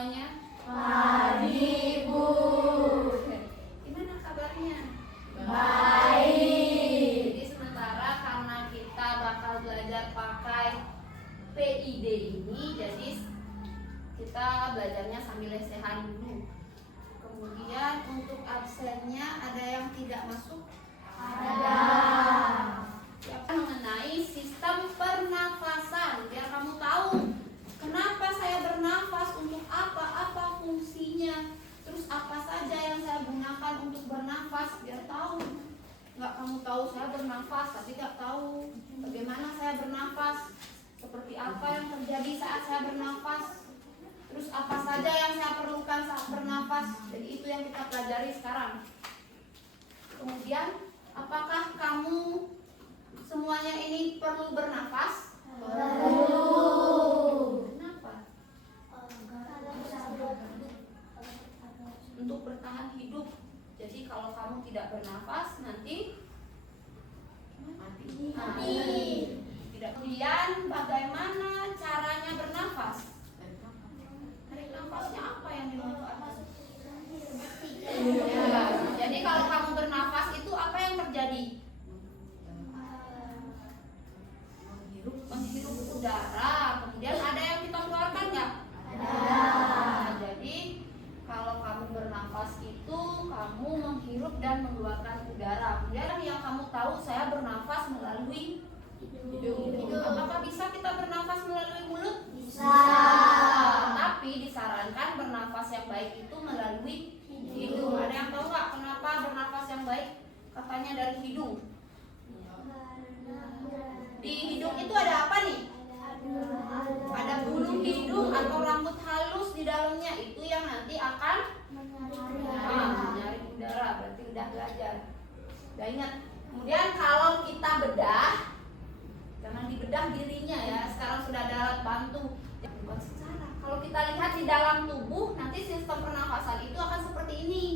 semuanya? Pagi, Bu. Gimana kabarnya? Baik. Jadi sementara karena kita bakal belajar pakai PID ini, jadi kita belajarnya sambil lesehan dulu. Kemudian untuk absennya ada yang tidak masuk? Ada. Mengenai sistem pernafasan, biar kamu tahu kenapa saya bernafas, untuk apa fungsinya, terus apa saja yang saya gunakan untuk bernafas, biar tahu. Nggak kamu tahu saya bernafas tapi nggak tahu bagaimana saya bernafas, seperti apa yang terjadi saat saya bernafas, terus apa saja yang saya perlukan saat bernafas. Jadi itu yang kita pelajari sekarang. Kemudian apakah kamu semuanya ini perlu bernafas? Perlu. Kenapa? Untuk bertahan hidup. Jadi kalau kamu tidak bernafas nanti mati. Tidak. Kemudian bagaimana caranya bernafas? Tarik nafasnya apa yang dimanfaatkan? Ya, jadi kalau kamu bernafas itu apa yang terjadi? Menghirup udara, kemudian ada yang kita keluarkan nggak? Ada. Jadi kalau kamu bernafas itu kamu menghirup dan mengeluarkan udara. Kemudian yang kamu tahu saya bernafas melalui hidung. Apakah bisa kita bernafas melalui mulut? Bisa. Tapi disarankan bernafas yang baik itu melalui hidung. Ada yang tahu nggak kenapa bernafas yang baik katanya dari hidung? Di hidung itu ada apa nih? Ada bulu hidung atau rambut halus di dalamnya, itu yang nanti akan menyaring udara. Berarti udah belajar, udah ingat. Kemudian kalau kita bedah, jangan dibedah dirinya ya, sekarang sudah ada alat bantu. Bukan secara. Kalau kita lihat di dalam tubuh, nanti sistem pernafasan itu akan seperti ini.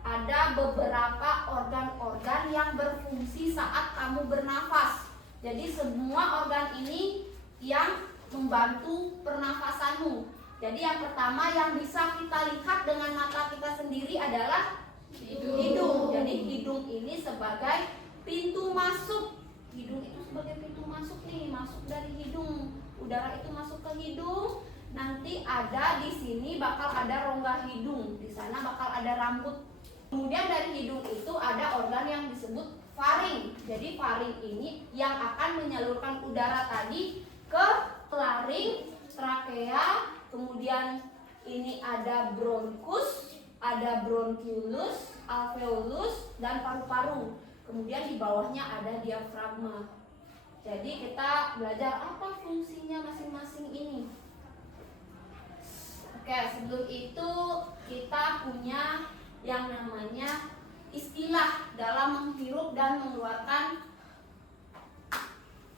Ada beberapa organ-organ yang berfungsi saat kamu bernafas. Jadi semua organ ini yang membantu pernafasanmu. Jadi yang pertama yang bisa kita lihat dengan mata kita sendiri adalah hidung. Jadi hidung ini sebagai pintu masuk. Hidung itu sebagai pintu masuk nih, masuk dari hidung. Udara itu masuk ke hidung. Nanti ada di sini bakal ada rongga hidung. Di sana bakal ada rambut. Kemudian dari hidung itu ada organ yang disebut faring. Jadi faring ini yang akan menyalurkan udara tadi ke laring, trakea, kemudian ini ada bronkus, ada bronchiolus, alveolus, dan paru-paru. Kemudian di bawahnya ada diafragma. Jadi kita belajar apa fungsinya masing-masing ini. Oke, sebelum itu kita punya yang namanya istilah dalam menghirup dan mengeluarkan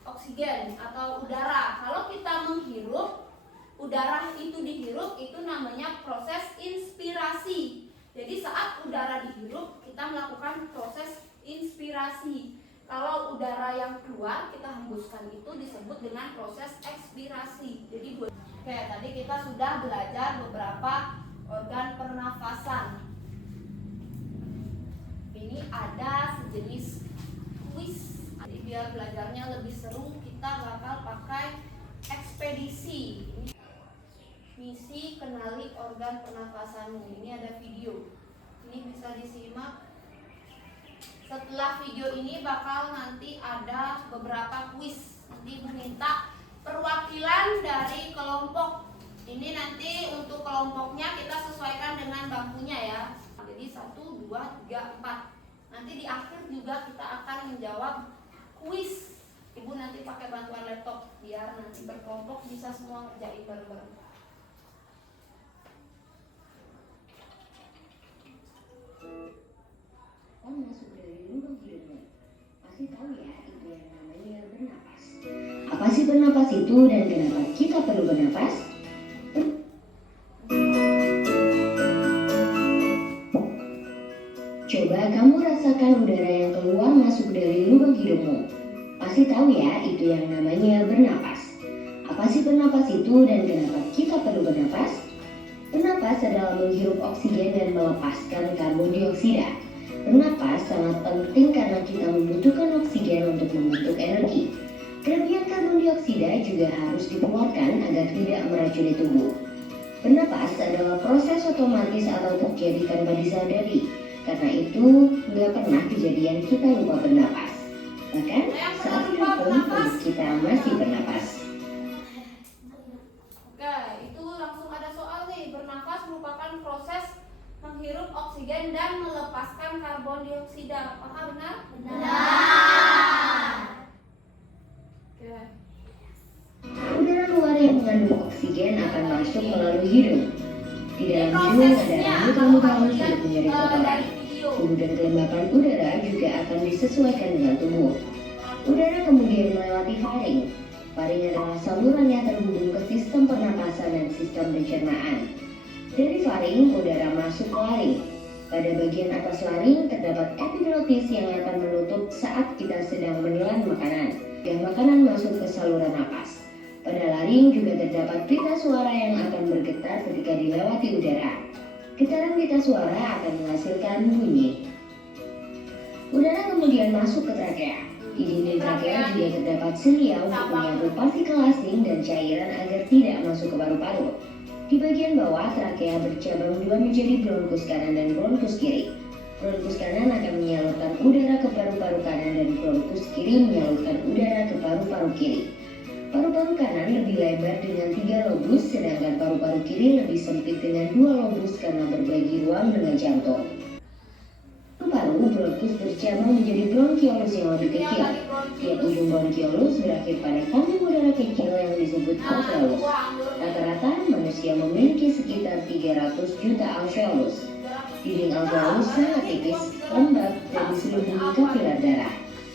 oksigen atau udara. Kalau kita menghirup, udara itu dihirup, itu namanya proses inspirasi. Jadi saat udara dihirup, kita melakukan proses inspirasi. Kalau udara yang keluar, kita hembuskan, itu disebut dengan proses ekspirasi. Jadi oke, tadi kita sudah belajar beberapa organ pernafasan. Ini ada sejenis kuis. Jadi biar belajarnya lebih seru, kita bakal pakai ekspedisi. Misi kenali organ pernafasanmu. Ini ada video. Ini bisa disimak. Setelah video ini bakal nanti ada beberapa kuis. Nanti meminta perwakilan dari kelompok. Ini nanti untuk kelompoknya kita sesuaikan dengan bangkunya ya. Jadi 1, 2, 3, 4. Nanti di akhir juga kita akan menjawab kuis. Ibu nanti pakai bantuan laptop biar nanti berkelompok bisa semua ngerjain bareng-bareng. Kamu masuk dari lubang hidungmu. Pasti tahu ya, itu yang namanya bernapas. Apa sih bernapas itu dan kenapa kita perlu bernapas? Coba kamu rasakan udara yang keluar masuk dari lubang hidungmu. Pasti tahu ya, itu yang namanya bernapas. Apa sih bernapas itu dan kenapa kita kita perlu bernapas? Bernapas adalah menghirup oksigen dan melepaskan karbon dioksida. Bernapas sangat penting karena kita membutuhkan oksigen untuk membentuk energi. Kelebihan karbon dioksida juga harus dikeluarkan agar tidak meracuni tubuh. Bernapas adalah proses otomatis atau terjadi tanpa disadari. Karena itu, nggak pernah kejadian kita lupa bernapas. Bahkan, saat tidur pun tubuh kita masih bernapas. Oke, itu langsung ada soal nih. Bernafas merupakan proses menghirup oksigen dan melepaskan karbon dioksida. Apakah benar? Benar. Oke. Udara luar yang mengandung oksigen akan masuk melalui hidung. Di dalam hidung ada rambut-rambut halus untuk menyaring kotoran. dari video. Suhu dan kelembapan udara juga akan disesuaikan dengan tubuh. Udara kemudian melewati faring. Faring adalah saluran yang terhubung ke sistem pernapasan dan sistem pencernaan. Dari faring, udara masuk ke laring. Pada bagian atas laring terdapat epiglotis yang akan menutup saat kita sedang menelan makanan. Dan makanan masuk ke saluran napas. Pada laring juga terdapat pita suara yang akan bergetar ketika dilewati udara. Getaran pita suara akan menghasilkan bunyi. Udara kemudian masuk ke trakea. Di dinding trakea juga terdapat selia untuk menyambut partikel asing dan cairan agar tidak masuk ke paru-paru. Di bagian bawah, trakea bercabang dua menjadi bronkus kanan dan bronkus kiri. Bronkus kanan akan menyalurkan udara ke paru-paru kanan dan bronkus kiri menyalurkan udara ke paru-paru kiri. Paru-paru kanan lebih lebar dengan 3 lobus, sedangkan paru-paru kiri lebih sempit dengan 2 lobus karena berbagi ruang dengan jantung. Paru-paru bronkus bercabang menjadi bronkiolus yang lebih kecil. Tiap ujung bronkiolus berakhir pada kantong udara kecil yang disebut alveolus. Rata-rata manusia memiliki sekitar 300 juta alveolus. Dinding alveolus sangat tipis, lembab, dan diselubungi kapiler darah.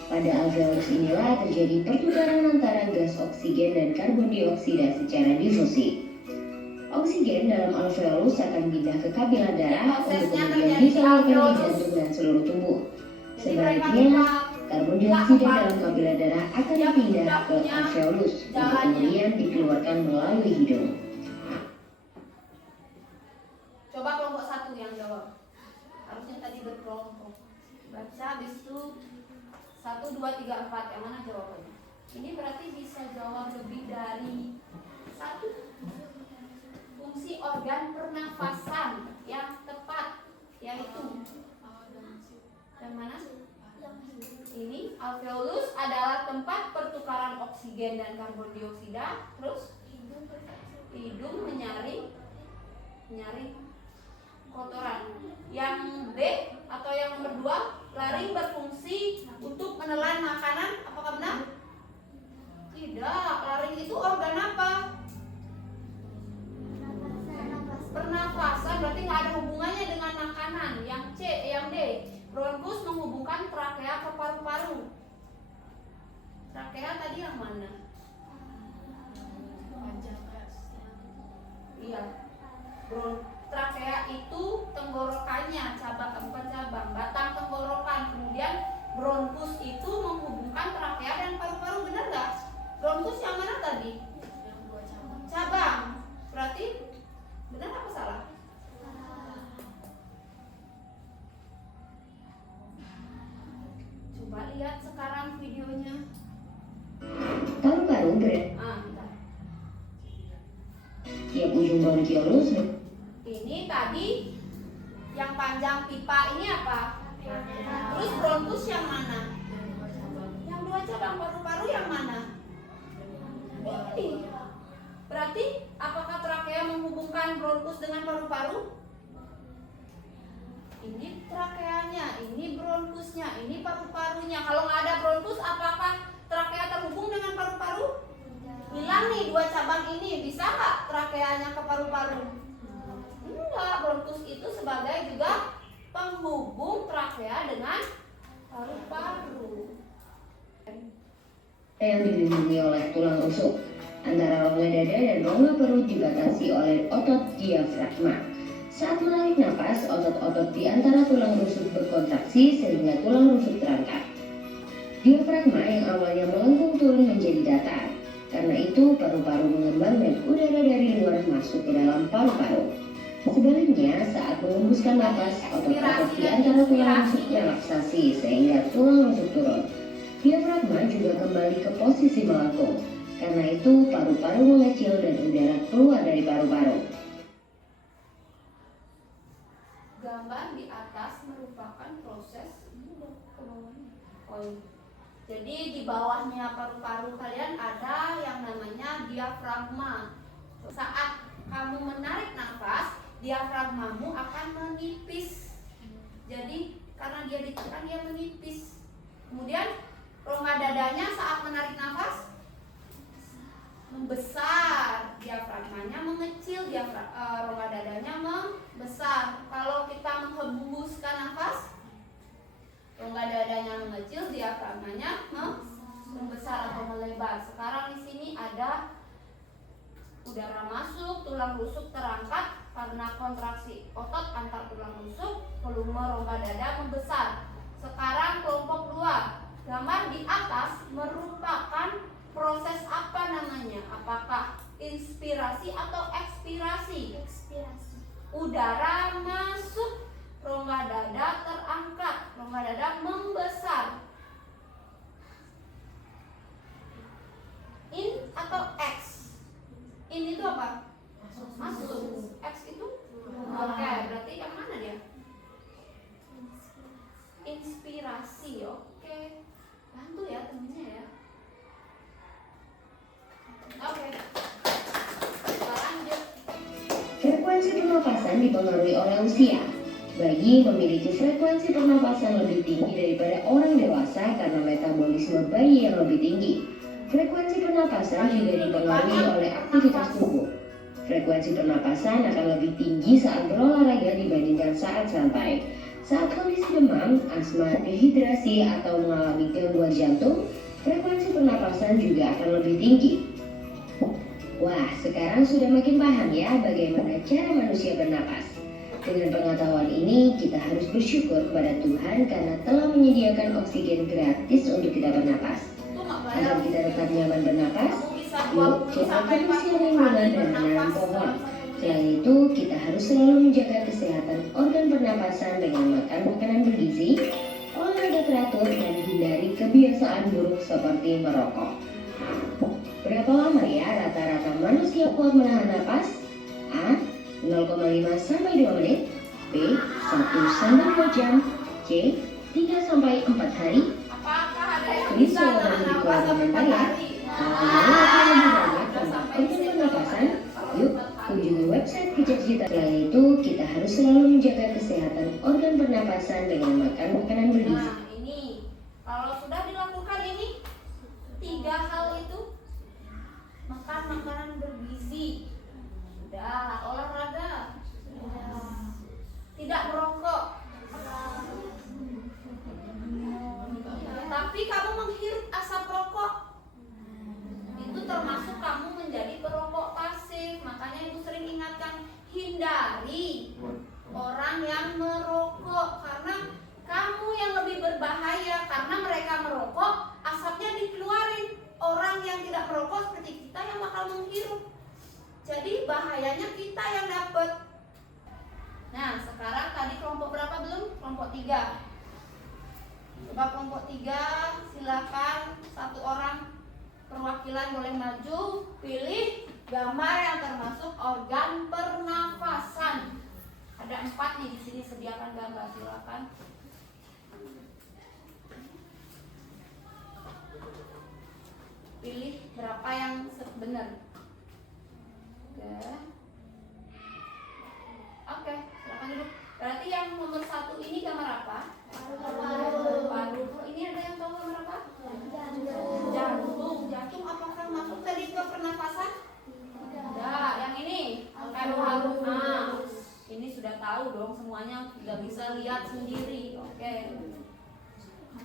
Pada alveolus inilah terjadi pertukaran antara gas oksigen dan karbon dioksida secara difusi. Oksigen dalam alveolus akan pindah ke kapiler darah untuk kemudian disalurkan ke jantung dan seluruh tubuh. Sebaliknya, karbon dioksida dalam kapiler darah akan pindah ke alveolus untuk kemudian dikeluarkan melalui hidung. Coba kelompok 1 yang jawab. Harusnya tadi berkelompok. Baca habis itu 1, 2, 3, 4. Yang mana jawabannya? Ini berarti bisa jawab lebih dari 1. Fungsi organ pernafasan yang tepat yaitu yang mana? Ini alveolus adalah tempat pertukaran oksigen dan karbon dioksida. Terus hidung menyaring kotoran. Yang B atau yang nomor 2, laring berfungsi untuk menelan makanan. Apakah benar? Tidak. Laring itu organ apa? Pernafasan, berarti nggak ada hubungannya dengan makanan. Yang C, yang D, bronkus menghubungkan trakea ke paru-paru. Trakea tadi yang mana? Iya. Trakea itu tenggorokannya, bukan cabang, batang tenggorokan. Kemudian bronkus itu menghubungkan trakea dan paru-paru, benar nggak? Bronkus yang mana tadi? Cabang. Berarti benar apa salah? Coba lihat sekarang videonya. Paru-paru Bentar. tiap ujung bronkiolus. Ini tadi yang panjang pipa ini apa? Terus bronkus yang mana? Yang 2 cabang. Paru-paru yang mana? Ini. Berarti apakah trakea menghubungkan bronkus dengan paru-paru? Ini trakeanya, ini bronkusnya, ini paru-parunya. Kalau nggak ada bronkus, apakah trakea terhubung dengan paru-paru? Hilang nih 2 cabang ini, bisa nggak trakeanya ke paru-paru? Enggak, bronkus itu sebagai juga penghubung trakea dengan paru-paru. Yang dilindungi oleh tulang rusuk. Antara rongga dada dan rongga perut dibatasi oleh otot diafragma. Saat menarik napas, otot-otot di antara tulang rusuk berkontraksi sehingga tulang rusuk terangkat. Diafragma yang awalnya melengkung turun menjadi datar. Karena itu paru-paru mengembang dan udara dari luar masuk ke dalam paru-paru. Sebaliknya, saat mengembuskan napas, otot-otot di antara tulang rusuk relaksasi sehingga tulang rusuk turun. Diafragma juga kembali ke posisi melengkung. Karena itu, paru-paru mengecil dan udara keluar dari paru-paru. Gambar di atas merupakan proses jadi di bawahnya paru-paru kalian ada yang namanya diafragma. Saat kamu menarik nafas, diafragmamu akan menipis. Jadi karena dia ditekan dia menipis. Kemudian rongga dadanya saat menarik nafas membesar, diafragmanya mengecil, rongga dadanya membesar. Kalau kita menghembuskan nafas, rongga dadanya mengecil, diafragmanya membesar atau melebar. Sekarang di sini ada udara masuk, tulang rusuk terangkat karena kontraksi otot antar tulang rusuk, volume rongga dada membesar. Sekarang kelompok 2. Gambar di atas merupakan proses apa namanya? Apakah inspirasi atau ekspirasi? Ekspirasi. Udara masuk, rongga dada terangkat, rongga dada membesar. In atau X? In itu apa? Masuk. X itu? Oke, berarti yang mana dia? Inspirasi. Oke. Bantu ya temennya ya. Oke. Lanjut. Frekuensi pernapasan dipengaruhi oleh usia. Bayi memiliki frekuensi pernapasan lebih tinggi daripada orang dewasa karena metabolisme bayi yang lebih tinggi. Frekuensi pernapasan juga dipengaruhi oleh aktivitas tubuh. Frekuensi pernapasan akan lebih tinggi saat berolahraga dibandingkan saat santai. Saat kondisi demam, asma, dehidrasi, atau mengalami gangguan jantung, frekuensi pernapasan juga akan lebih tinggi. Wah, sekarang sudah makin paham ya bagaimana cara manusia bernapas. Dengan pengetahuan ini, kita harus bersyukur kepada Tuhan karena telah menyediakan oksigen gratis untuk kita bernapas. Agar kita tetap nyaman bernapas, yuk coba kebersihan lingkungan dan menanam pohon. Selain itu, kita harus selalu menjaga kesehatan organ pernapasan dengan makan makanan bergizi, olahraga teratur, dan hindari kebiasaan buruk seperti merokok. Berapa lama ya rata-rata manusia kuat menahan napas? A. 0,5 sampai 2 menit. B. 1 sampai 2 jam. C. 3 sampai 4 hari. Apakah ada yang Tulis bisa jawaban nahan di nafas kolom sampai komentar 4 ya. hari? Kalau mau latihan lebih banyak tentang organ pernapasan, yuk kunjungi website Kejar Cita. Selain itu, kita harus selalu menjaga kesehatan organ pernapasan dengan makan makanan bergizi. Nah, ini kalau sudah dilakukan ini 3 hal itu, makan makanan bergizi, sudah olahraga, tidak merokok, tapi kamu menghirup asap rokok, itu termasuk kamu menjadi perokok pasif. Makanya ibu sering ingatkan, hindari orang yang merokok karena kamu yang lebih berbahaya, karena mereka merokok asapnya dikeluarin. Orang yang tidak merokok seperti kita yang bakal menghirup, jadi bahayanya kita yang dapat. Nah, sekarang tadi kelompok berapa belum? Kelompok 3. Coba kelompok 3, silakan satu orang perwakilan boleh maju, pilih gambar yang termasuk organ pernafasan. Ada 4 nih di sini, sediakan gambar, silakan. Pilih berapa yang benar. Oke, silakan duduk. Berarti yang nomor 1 ini gambar apa? Paru-paru. Ini ada yang tahu gambar apa? Jantung. Jantung apakah masuk tadi ke pernafasan? Tidak. Yang ini paru-paru. Nah, ini sudah tahu dong, semuanya sudah bisa lihat sendiri. Oke.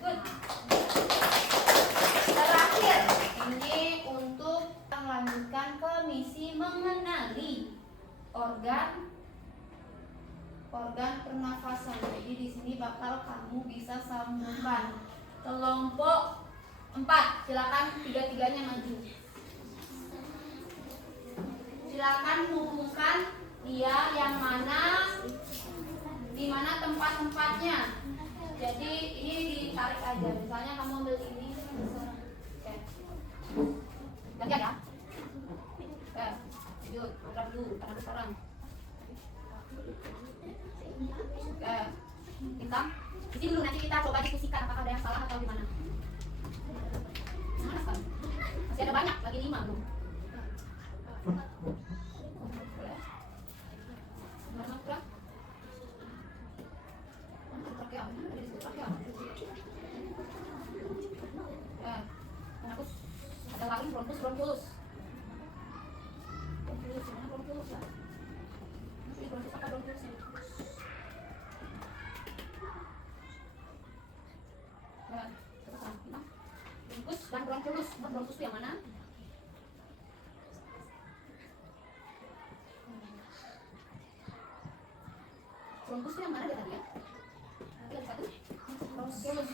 Good. Terakhir, ini untuk melanjutkan ke misi mengenali organ pernafasan. Jadi di sini bakal kamu bisa sambungkan. Kelompok 4, silakan 3-3-nya maju. silakan hubungkan dia yang mana, di mana tempat-tempatnya. Jadi ini ditarik aja. Misalnya kamu ambil ini, oke. Gantian ya. Oke, yuk, angkat dulu, tangan sekarang. Oke, kita isi dulu, nanti kita coba diskusikan apakah ada yang salah atau gimana. Mana kan? Masih ada banyak, lagi 5 belum. Ada laring bronkus bronkulus. Bronkulus mana bronkulus lah? Ini bronkus apa bronkulusnya? Ya, bronkus dan bronkulus. Bronkus itu yang mana? Bronkus itu yang mana dia tadi ya? Nanti ada satu. Bronkulus.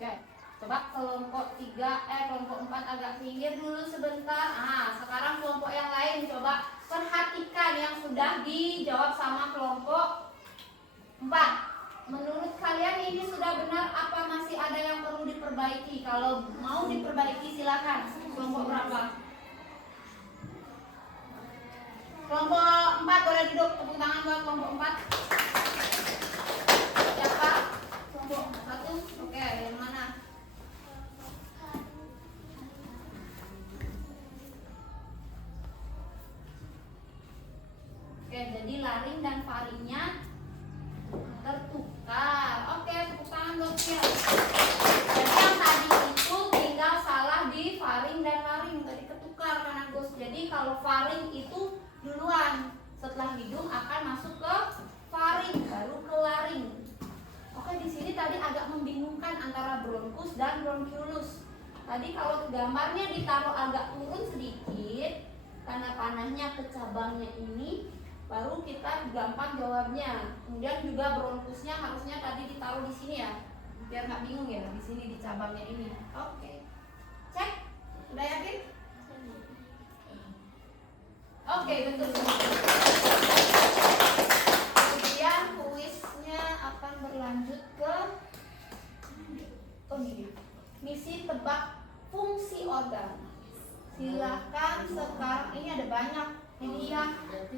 Oke, coba kelompok 3, kelompok 4 agak pinggir dulu sebentar. Sekarang kelompok yang lain coba perhatikan yang sudah dijawab sama kelompok 4. Menurut kalian ini sudah benar apa masih ada yang perlu diperbaiki? Kalau mau diperbaiki silakan. Kelompok berapa? Kelompok 4 boleh duduk, tepuk tangan buat kelompok 4. Siapa? Kelompok 1. Oke, yang mana? Oke, jadi laring dan faringnya tertukar. Oke, tepuk tangan buat dia. Jadi yang tadi itu tinggal salah di faring dan laring, tadi ketukar karena Gus. Jadi kalau faring itu duluan, setelah hidung akan masuk ke faring, baru ke laring. Oke, di sini tadi agak membingungkan antara bronkus dan bronkulus. Tadi kalau gambarnya ditaruh agak turun sedikit, karena panahnya ke cabangnya ini, baru kita gampang jawabnya. Kemudian juga bronkusnya harusnya tadi ditaruh di sini ya, biar nggak bingung ya, di sini di cabangnya ini. Oke, cek, udah yakin? Oke, betul. Kemudian kuisnya akan berlanjut ke misi tebak fungsi organ. Silakan sekarang, ini ada banyak. Ini ya,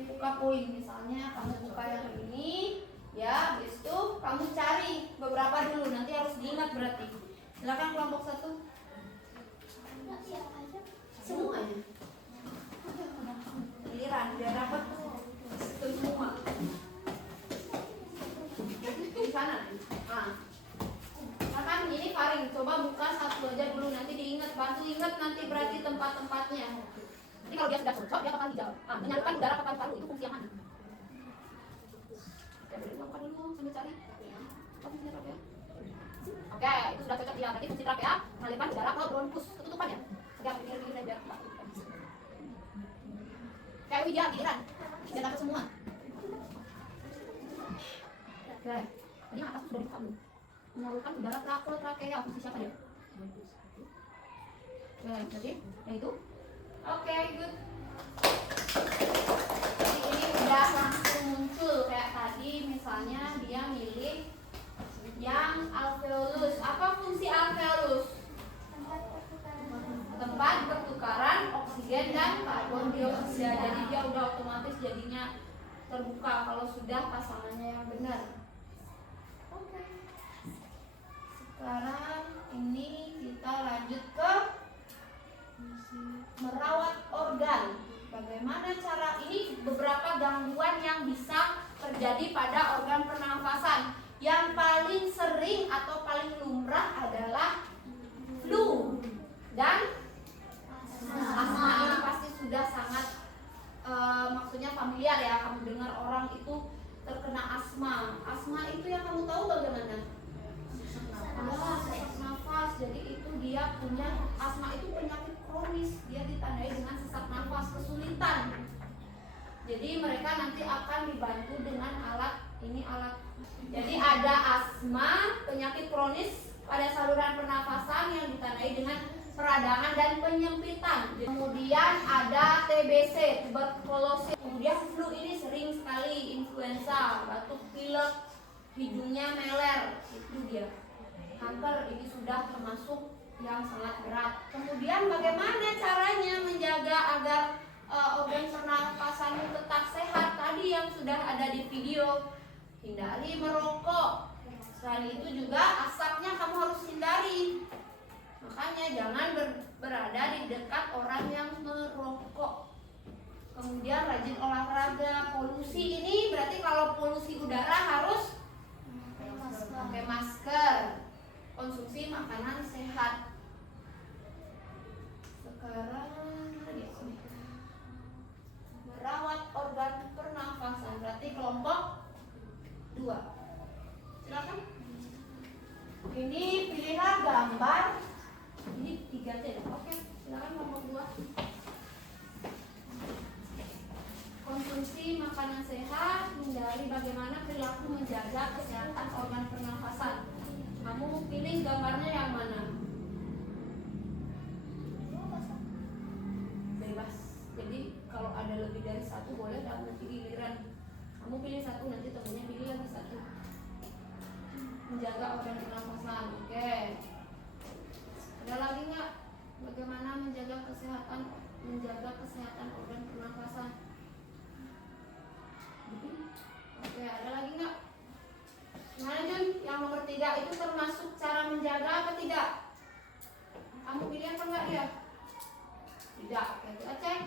buka poin. Misalnya kamu buka yang ini, ya, habis itu kamu cari beberapa dulu. Nanti harus diingat berarti. Silakan kelompok 1. Semuanya. Giliran biar dapat itu semua. Di sana. Nah kan ini faring. Coba buka satu aja dulu. Nanti diingat, bantu ingat nanti berarti tempat-tempatnya. Jadi kalau dia sudah cocok, dia bakal hijau. Menyalurkan udara ke paru-paru itu fungsi yang mana? Oke, boleh buka dulu sambil cari. Fungsi trachea. Oke, itu sudah cocok dia. Berarti fungsi trachea mengalirkan udara ke bronkus. Ketutupan ya? Sekarang pikir-pikir aja. Kayak Widya, giliran. Dia dapat semua. Oke, tadi yang atas sudah dibuka belum? Menyalurkan udara ke trachea. Fungsi siapa dia? Oke, jadi yang itu. Oke, good. Jadi ini udah langsung muncul kayak tadi, misalnya dia milih yang alveolus. Apa fungsi alveolus? Tempat pertukaran oksigen dan karbon dioksida. Jadi dia udah otomatis jadinya terbuka kalau sudah pasangannya yang benar. Oke. Sekarang ini kita lanjut ke merawat organ. Bagaimana cara ini? Beberapa gangguan yang bisa terjadi pada organ pernafasan. Yang paling sering atau paling lumrah adalah flu dan asma. Ini pasti sudah sangat maksudnya familiar ya. Kamu dengar orang itu terkena asma. Asma itu yang kamu tahu bagaimana? Sesak nafas. Jadi itu dia punya asma, itu penyakit kronis. Dia ditandai dengan sesak nafas, kesulitan. Jadi mereka nanti akan dibantu dengan alat ini, alat. Jadi ada asma, penyakit kronis pada saluran pernafasan yang ditandai dengan peradangan dan penyempitan. Kemudian ada TBC, tuberkulosis. Kemudian flu ini sering sekali, influenza, batuk pilek, hidungnya meler, itu dia. Kanker ini sudah termasuk yang sangat berat. Kemudian bagaimana caranya menjaga agar organ pernafasanmu tetap sehat? Tadi yang sudah ada di video, hindari merokok. Selain itu juga asapnya kamu harus hindari. Makanya jangan berada di dekat orang yang merokok. Kemudian rajin olahraga. Polusi ini berarti kalau polusi udara harus pakai masker. Konsumsi makanan sehat. Sekarang merawat organ pernafasan berarti kelompok 2. Silakan. Ini pilihlah gambar. Ini 3 aja. Oke, silakan kelompok 2. Konsumsi makanan sehat, hindari bagaimana perilaku menjaga kesehatan organ pernafasan. Kamu pilih gambarnya yang mana? Bebas. Jadi kalau ada lebih dari 1 boleh, dan nanti giliran kamu pilih 1, nanti temennya pilih lagi 1. Menjaga organ pernafasan. Oke. Ada lagi nggak? Bagaimana menjaga kesehatan organ pernafasan? Oke, ada lagi nggak? Gimana Jun? Yang nomor 3 itu termasuk cara menjaga apa tidak? Kamu pilih apa enggak dia? Tidak. Oke, kita cek.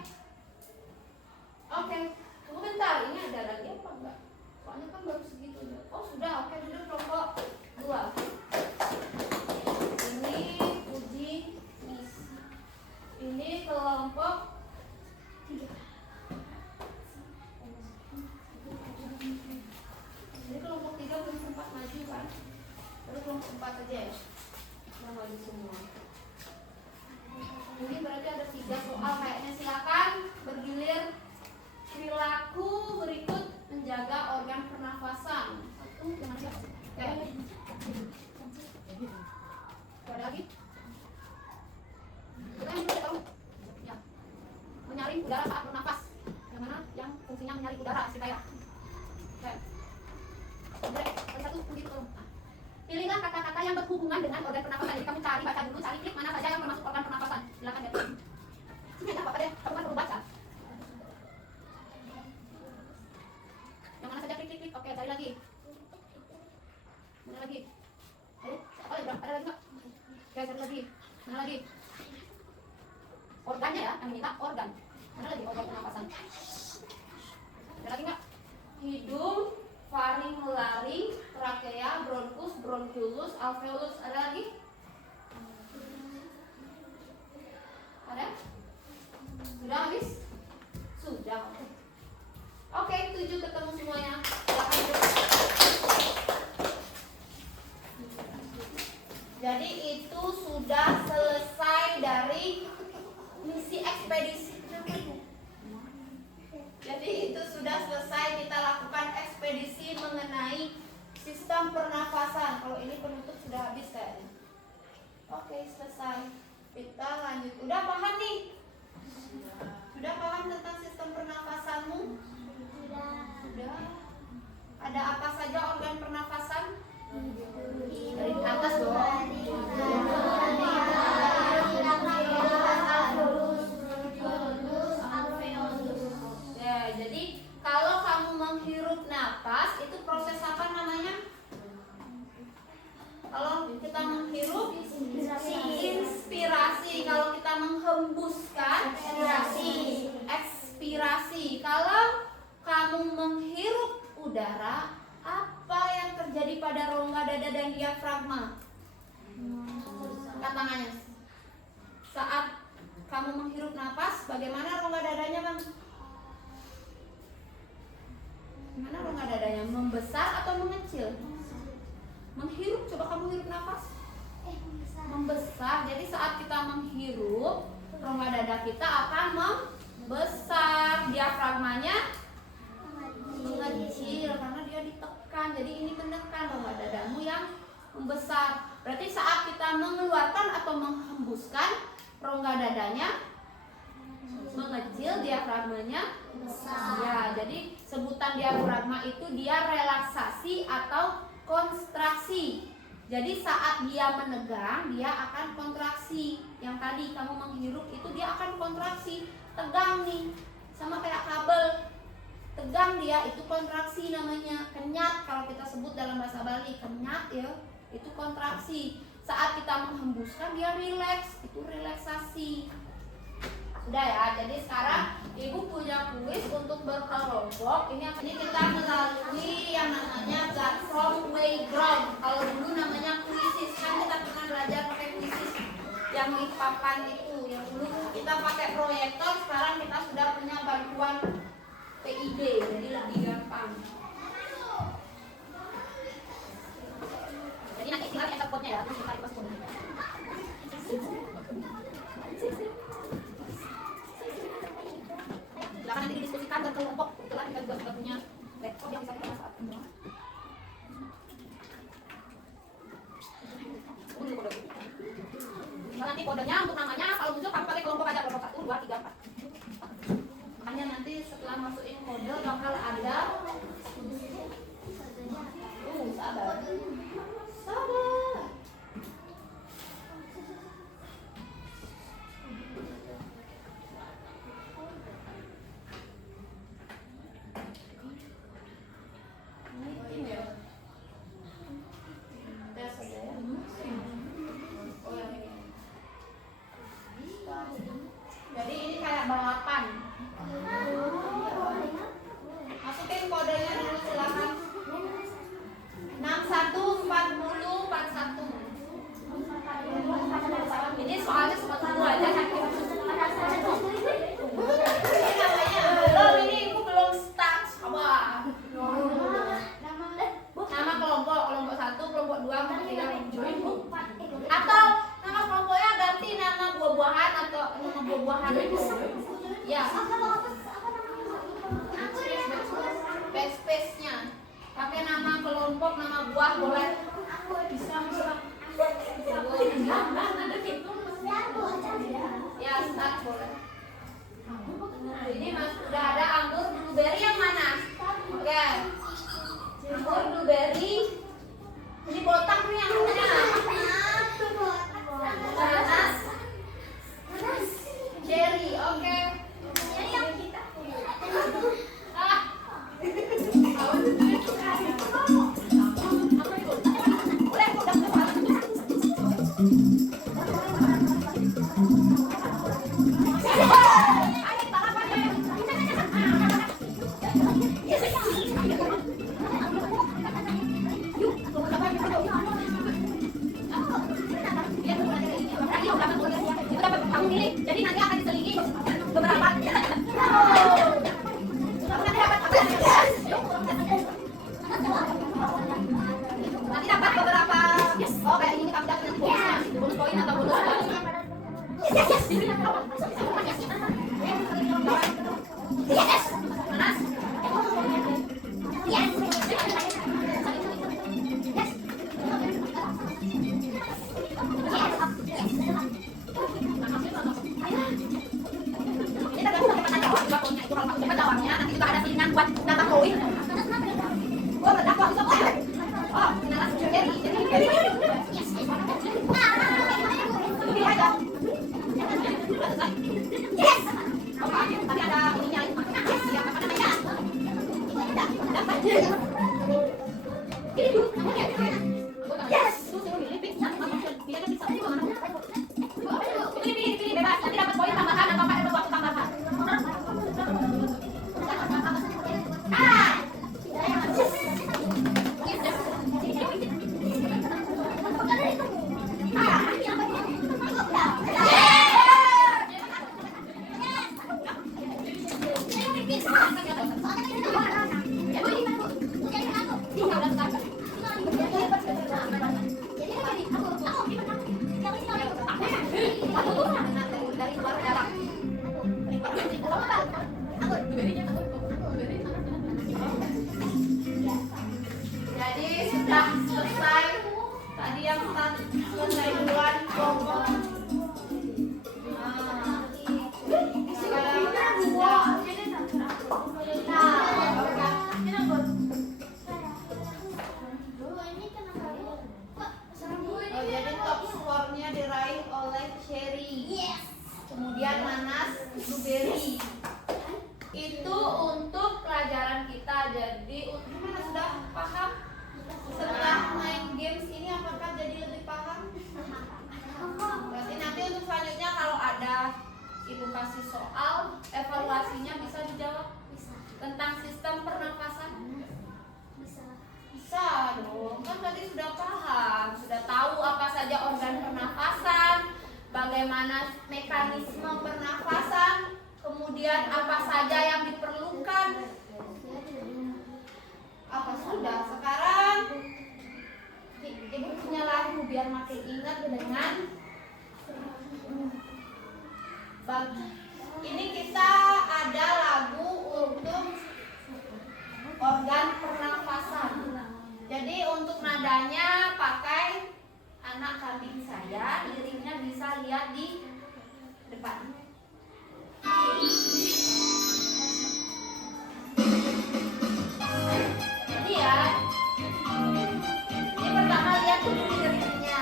Oke, tunggu bentar. Ini ada lagi apa enggak? Soalnya kan baru segitu aja. Oh sudah. Oke, duduk kelompok 2. Ini uji misi. Ini kelompok 3. Jadi kelompok 3 belum sempat maju kan? Baru kelompok 4 aja ya? Yang maju semua. Ini berarti ada 3 soal kayaknya. Silakan bergilir. Perilaku berikut menjaga organ pernafasan. 1, jangan siap. Ada lagi? Kita yang dulu tahu. Ya. Menyaring udara saat bernafas. Yang mana? Yang fungsinya menyaring udara, supaya. Oke. Pilihlah kata-kata yang berhubungan dengan organ pernafasan. Jadi kamu cari, baca dulu, cari klik mana saja yang termasuk organ pernafasan. Silakan ya. Sini ada apa deh? Kamu kan perlu baca. Yang mana saja klik. Oke, cari lagi. Mana lagi? Ada lagi nggak? Oke, cari lagi. Mana lagi? Organnya ya, yang minta organ. Mana lagi organ pernafasan? Ada lagi nggak? Hidung, faring, laring, trakea, bronkus, bronkulus, alveolus. Ada lagi? Ada? Sudah habis? Sudah. Oke, 7 ketemu semuanya. Silakan duduk. Jadi itu sudah selesai dari misi ekspedisi. Jadi itu sudah selesai kita lakukan ekspedisi mengenai sistem pernafasan. Kalau ini penutup sudah habis kayaknya. Oke, selesai. Kita lanjut. Udah paham nih? Sudah paham tentang sistem pernafasanmu? Sudah. Ada apa saja organ pernafasan? Dari atas dong. Ya, jadi kalau kamu menghirup napas itu proses apa namanya? Kalau kita menghirup inspirasi, kalau kita menghembuskan ekspirasi. Kalau kamu menghirup udara, apa yang terjadi pada rongga dada dan diafragma? Angkat tangannya. Saat kamu menghirup napas, bagaimana rongga dadanya, Bang? Gimana rongga dadanya? Membesar atau mengecil? Menghirup, coba kamu hirup napas. Membesar. Jadi saat kita menghirup, rongga dada kita akan membesar. Diafragmanya mengecil karena dia ditekan. Jadi ini menekan rongga dadamu yang membesar. Berarti saat kita mengeluarkan atau menghembuskan, rongga dadanya mengecil, dia diafragmanya besar. ya. Jadi sebutan diafragma itu dia relaksasi atau kontraksi. Jadi saat dia menegang, dia akan kontraksi. Yang tadi kamu menghirup itu dia akan kontraksi. Tegang nih, sama kayak kabel. Tegang dia, itu kontraksi namanya. Kenyat kalau kita sebut dalam bahasa Bali, kenyat ya, itu kontraksi. Saat kita menghembuskan dia rileks, itu relaksasi. Sudah ya, jadi sekarang Ibu punya kuis untuk berkelompok. Ini kita melalui yang namanya platform Playground. Kalau dulu namanya kuisis, kan kita pernah belajar pakai kuisis yang di papan itu. Yang dulu kita pakai proyektor, sekarang kita sudah punya bantuan PID, jadi lebih gampang. Jadi nanti tinggal enter code-nya ya, terus kita request code-nya. Silakan nanti didiskusikan berkelompok. Kebetulan kita juga sudah punya laptop yang bisa kita manfaatkan. Nanti kodenya untuk namanya kalau muncul kamu pakai kelompok aja, kelompok 1, 2, 3, 4. Makanya nanti setelah masukin kode bakal ada sabar. Sabar. Ini ya. Tes aja ya. Oh yang ini. Jadi ini kayak balapan. Masukin kodenya dulu silakan. 614041. Ini soalnya cuma satu aja kan. Ini namanya belum, ini aku belum start. Sabar. Nama kelompok 1, kelompok 2, kelompok 3. Atau nama kelompoknya ganti nama buah-buahan atau nama buah-buahan. Ya. Space-nya. Pakai nama kelompok, nama buah boleh. Bisa. Ya, start boleh. Ini udah ada anggur blueberry yang mana? Oke. Anggur blueberry. Ini botak nih yang mana? Nanas. Cherry, oke. Jadi nanti akan diselingi beberapa. Nanti dapat beberapa. Oh, kayak ini kamu dapat bonus poin atau bonus poin. Panas. Nanti juga ada selingan buat nambah poin. Oh, meledak kok bisa kok. Oh, nanas jadi. Ini aja. Yes. Tadi ada ininya itu. Iya, apa namanya? Yes. Pilih bebas. Nanti dapat poin tambahan atau ada waktu tambahan. Jadi sudah selesai tadi yang selesai duluan kelompok. Sekarang Gary. Itu untuk pelajaran kita. Jadi gimana, sudah paham? Setelah main games ini apakah jadi lebih paham? Berarti nanti untuk selanjutnya kalau ada ibu kasih soal, evaluasinya bisa dijawab tentang sistem pernafasan. Bisa dong, kan tadi sudah paham, sudah tahu apa saja organ pernafasan, bagaimana mekanisme pernafasan, kemudian apa saja yang diperlukan. Apa sudah? Sekarang ibu punya lagu biar makin ingat dengan ini kita ada lagu untuk organ pernafasan. Jadi untuk nadanya pakai anak kambing saya, liriknya bisa lihat di depan. Jadi ya, ini pertama lihat dulu liriknya.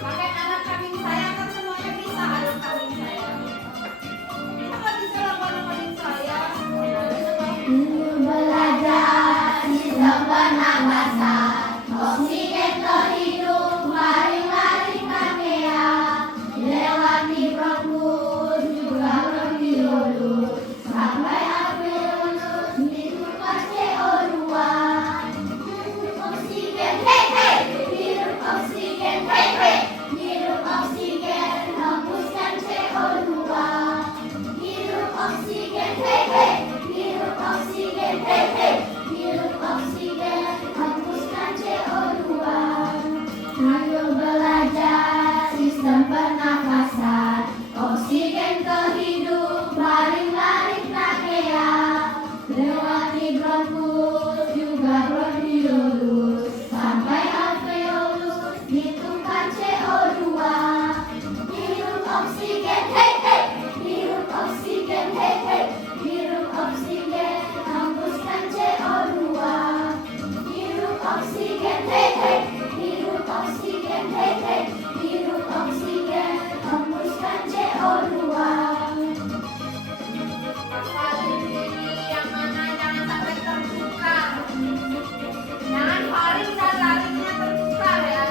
Pakai anak kambing saya kan semuanya bisa anak kambing saya. Bisa nggak bisa lagu anak kambing saya? Belajar sistem pernapasan, oksigen ke hidung, mari-mari kakea, lewati bronkus juga bronkiolus, sampai alveolus, diturunkan CO2. Hirup oksigen, hei hei, hirup oksigen, hei hei, hirup oksigen, hembuskan CO2. Hirup oksigen, hei hei, hirup oksigen, hei hei, hirup oksigen, hembuskan CO2. Ayo belajar sistem pernafasan, oksigen ke hidung, laring-laring trakea, lewati bronkus juga bronkiolus, sampai alveolus, hitungkan CO2. Hirup oksigen, hei hei, hirup oksigen, hei hei, hirup oksigen, hembuskan CO2. Hirup oksigen, hei hei, hirup oksigen, hei hei, hirup oksigen, hembuskan CO2. Hafalin ini yang mana, jangan sampai tertukar. Jangan paling dan larinya tertukar ya.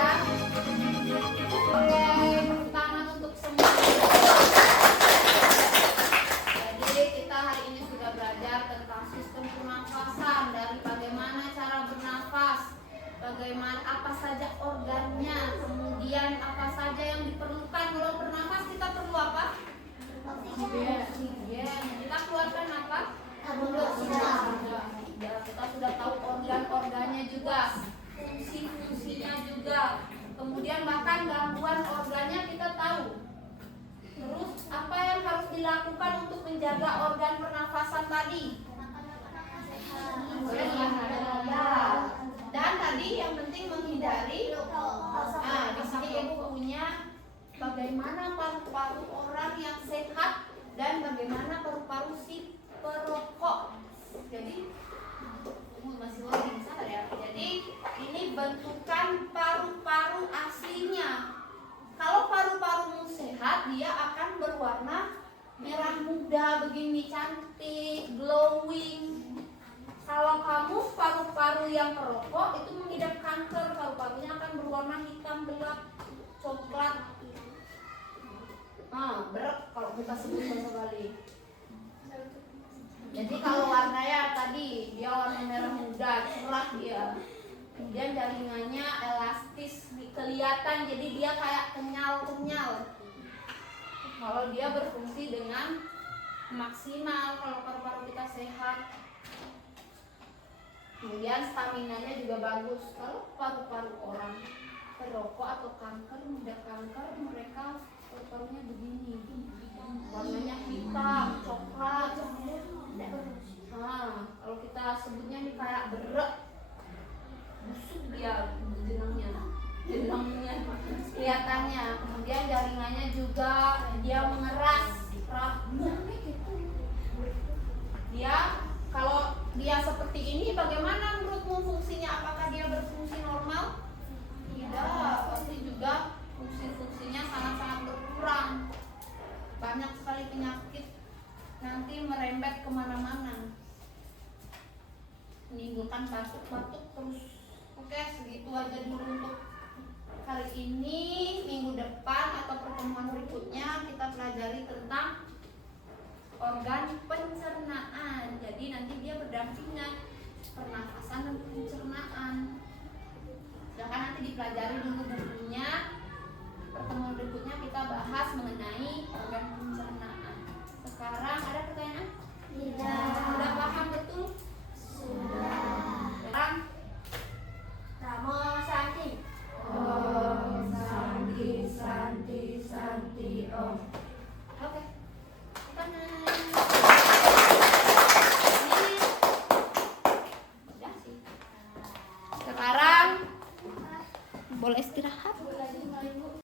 Oke, tepuk tangan untuk semua. Jadi kita hari ini sudah belajar tentang sistem pernafasan, dari bagaimana cara bernafas, bagaimana apa saja organnya, kemudian apa saja yang diperlukan. Kalau bernafas kita perlu apa? Oksigen. Kita keluarkan apa? Karbon dioksida. Kita sudah tahu organ-organnya juga, fungsi-fungsinya juga. Kemudian bahkan gangguan organnya kita tahu. Terus apa yang harus dilakukan untuk menjaga organ pernafasan tadi? Dan tadi yang penting menghindari. Nah, di sini ibu punya bagaimana paru-paru orang yang sehat dan bagaimana paru-paru si perokok. Jadi masih loading sabar ya. Jadi ini bentukan paru-paru aslinya. Kalau paru-parumu sehat, dia akan berwarna merah muda begini, cantik, glowing. Kalau kamu paru-paru yang perokok itu mengidap kanker, paru-parunya akan berwarna hitam gelap, coklat. Berat kalau kita sebut bahasa Bali. Jadi kalau warnanya tadi dia warna merah muda, cerah dia. Kemudian jaringannya elastis, kelihatan, jadi dia kayak kenyal-kenyal. Kalau dia berfungsi dengan maksimal, kalau paru-paru kita sehat. Kemudian staminanya juga bagus. Kalau paru-paru orang perokok atau kanker, mudah kanker, mereka paru-parunya begini, warnanya hitam, coklat. Kalau kita sebutnya ini kayak berek, busuk dia jenangnya kelihatannya. Kemudian jaringannya juga dia mengeras, dia kalau dia seperti ini, bagaimana menurutmu fungsinya? Apakah dia berfungsi normal? Tidak, pasti juga fungsi-fungsinya sangat-sangat berkurang. Banyak sekali penyakit nanti merembet kemana-mana, menimbulkan batuk-batuk terus. Oke, segitu aja dulu untuk hari ini. Minggu depan atau pertemuan berikutnya kita pelajari tentang organ pencernaan. Jadi nanti dia berdampingan, pernafasan dan pencernaan. Silahkan nanti dipelajari dulu bukunya. Pertemuan berikutnya kita bahas mengenai organ pencernaan. Sekarang ada pertanyaan? Tidak. Sudah paham betul? Sudah. Sekarang Namo Santi. Om Santi Santi Santi Om. Oke.